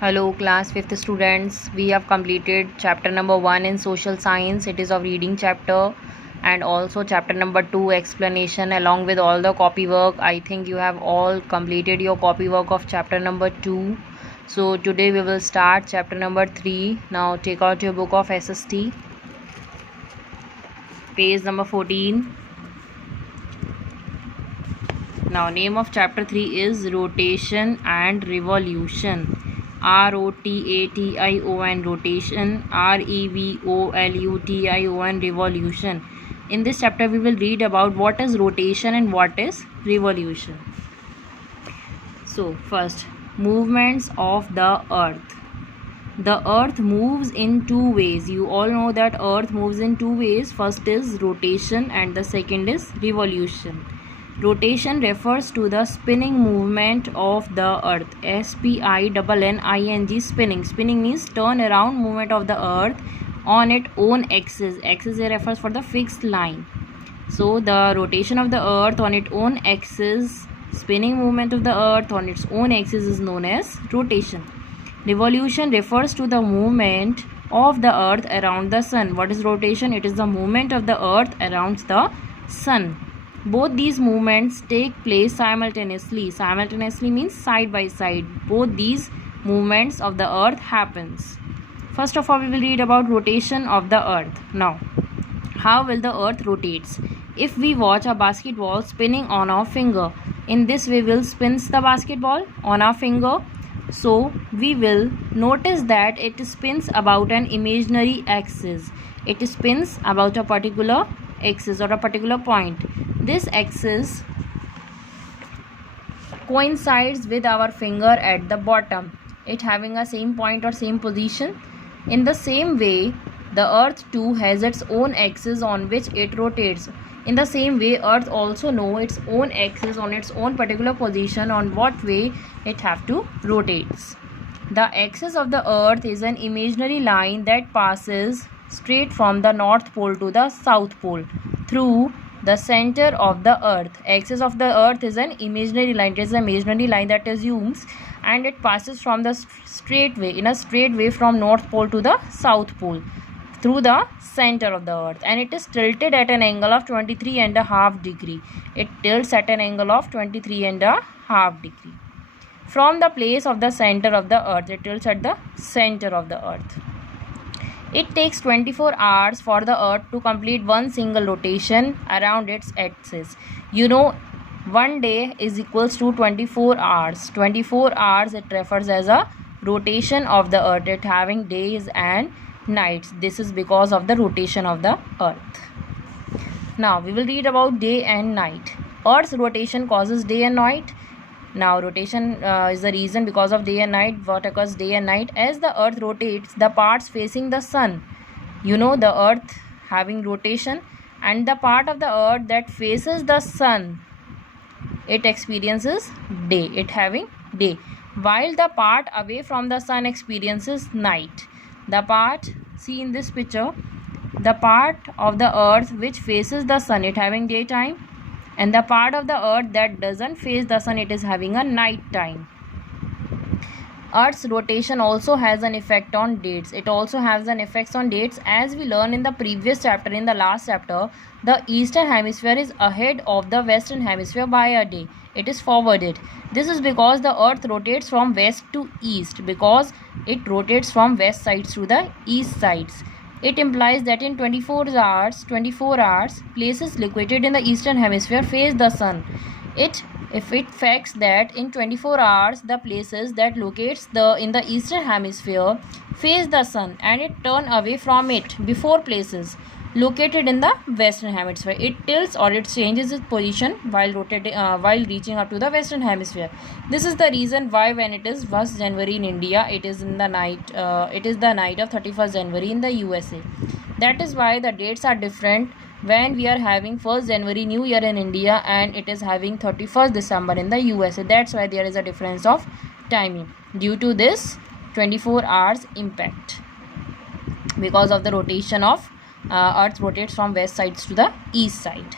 Hello class 5th students, we have completed chapter number 1 in social science. It is a reading chapter and also chapter number 2 explanation along with all the copy work. I think you have all completed your copy work of chapter number 2. So today we will start chapter number 3. Now take out your book of SST, page number 14. Now name of chapter 3 is rotation and revolution. ROTATION, rotation. REVOLUTION, revolution. In this chapter we will read about what is rotation and what is revolution. So first, movements of the earth. The earth moves in two ways. You all know that earth moves in two ways. First is rotation and the second is revolution. Rotation refers to the spinning movement of the earth. SPINNING, spinning. Spinning means turn around movement of the earth on its own axis. Axis refers for the fixed line. So the rotation of the earth on its own axis, spinning movement of the earth on its own axis is known as rotation. Revolution refers to the movement of the earth around the sun. What is rotation? It is the movement of the earth around the sun. Both these movements take place simultaneously. Simultaneously means side by side. Both these movements of the earth happens. First of all, we will read about rotation of the earth. Now, how will the earth rotates? If we watch a basketball spinning on our finger, in this way we will spin the basketball on our finger. So we will notice that it spins about an imaginary axis. It spins about a particular axis or a particular point. This axis coincides with our finger at the bottom, it having a same point or same position. In the same way, the earth too has its own axis on which it rotates. In the same way, earth also know its own axis on its own particular position on what way it have to rotates. The axis of the earth is an imaginary line that passes straight from the north pole to the south pole through the center of the earth. Axis of the earth is an imaginary line. It is an imaginary line that assumes, and it passes from the straight way from north pole to the south pole through the center of the earth, and it is tilted at an angle of 23.5 degree. It tilts at an angle of 23.5 degree. From the place of the center of the earth, it tilts at the center of the earth. It takes 24 hours for the earth to complete one single rotation around its axis. You know, one day is equals to 24 hours. 24 hours it refers as a rotation of the earth. It having days and nights. This is because of the rotation of the earth. Now we will read about day and night. Earth's rotation causes day and night. Now rotation is the reason because of day and night. What occurs day and night? As the earth rotates, the parts facing the sun, you know, the earth having rotation, and the part of the earth that faces the sun, it experiences day, it having day, while the part away from the sun experiences night. The part, see in this picture, the part of the earth which faces the sun, it having daytime, and the part of the earth that doesn't face the sun, it is having a night time. Earth's rotation also has an effect on dates. It also has an effect on dates. As we learned in the previous chapter, in the last chapter, the eastern hemisphere is ahead of the western hemisphere by a day. It is forwarded. This is because the earth rotates from west to east, because it rotates from west sides to the east sides. It implies that in 24 hours, places located in the eastern hemisphere face the sun. It facts that in 24 hours, the places that locates in the eastern hemisphere face the sun, and it turn away from it before places located in the western hemisphere. It tilts or it changes its position while rotating, while reaching up to the western hemisphere. This is the reason why when it is 1st January in India, it is in the night. It is the night of 31st January in the USA. That is why the dates are different when we are having 1st January New Year in India and it is having 31st December in the USA. That's why there is a difference of timing due to this 24 hours impact, because of the rotation of earth rotates from west sides to the east side.